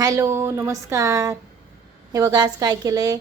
Hello नमस्कार. हे बघा आज काय केलं आहे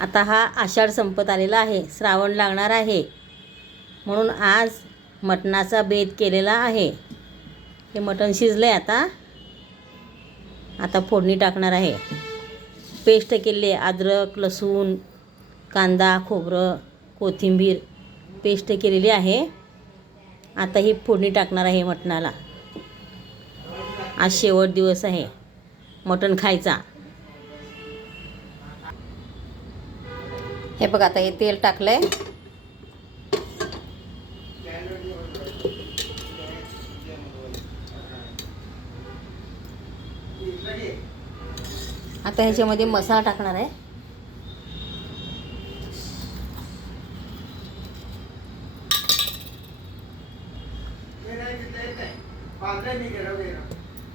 आता हा आषाढ संपत आलेला आहे. श्रावण लागणार आहे. म्हणून आज मटणाचा बेद केलेला आहे. हे मटण शिजलं आहे आता. आता फोडणी टाकणार आहे. पेस्ट केले आहे अद्रक लसूण कांदा खोबरं कोथिंबीर पेस्ट केलेली आहे. आता ही फोडणी टाकणार आहे मटणाला. आज शेवट दिवस आहे. मटण खायचा. हे बघा आता हे तेल टाकलंय. आता ह्याच्यामध्ये मसाला टाकणार आहे.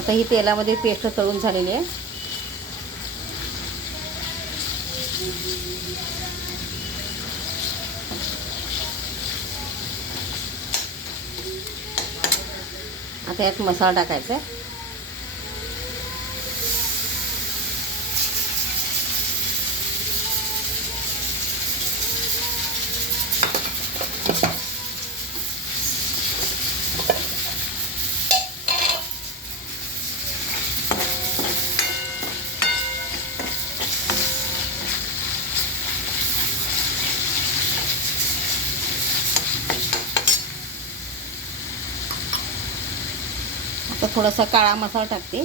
आता ही तेलामध्ये पेस्ट तळून झालेली आहे. आता यात मसाला टाकायचा आहे. आता थोडासा काळा मसाला टाकते.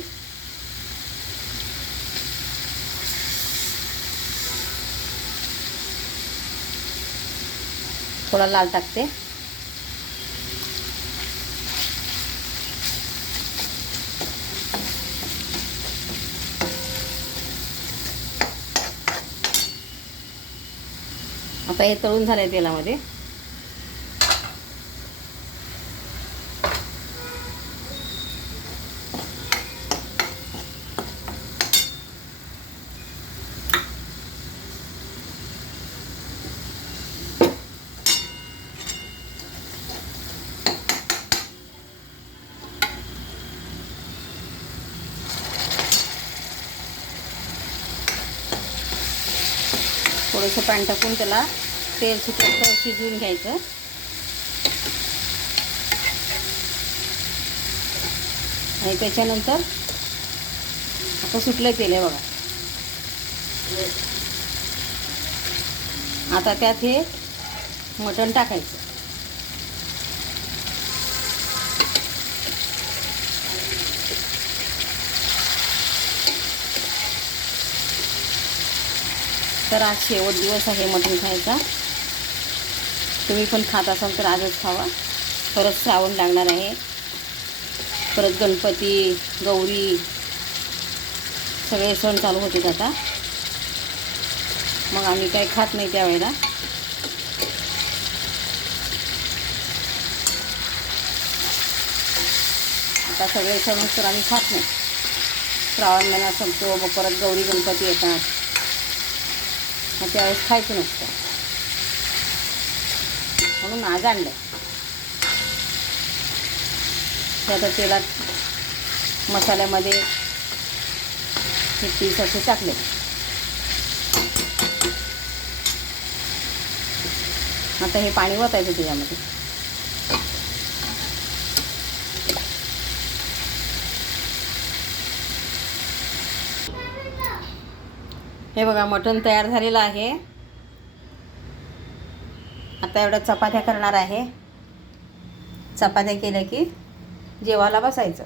थोडा लाल टाकते. आता हे तळून झालंय तेलामध्ये. थोडंसं पाणी टाकून त्याला तेल सुटलं शिजवून घ्यायचं. आणि त्याच्यानंतर आता सुटलं तेल आहे बघा. आता त्यात हे मटण टाकायचं. तर आज शेवट दिवस आहे मटण खायचा. तुम्ही पण खात असाल तर आजच खावा. परत श्रावण लागणार आहे. परत गणपती गौरी सगळे सण चालू होते आता. मग आम्ही काही खात नाही त्यावेळेला. आता सगळे सण तर आम्ही खात नाही. श्रावण महिना संपतो मग परत गौरी गणपती येतात. मग त्यावेळेस खायचं नसतं. म्हणून आज आणलं ते आता तेलात मसाल्यामध्ये हे पीस असे टाकले. आता हे पाणी वतायचं त्याच्यामध्ये. हे बघा मटण तयार झालेलं आहे. आता एवढ्या चपात्या करणार आहे. चपात्या केल्या की जेवायला बसायचं.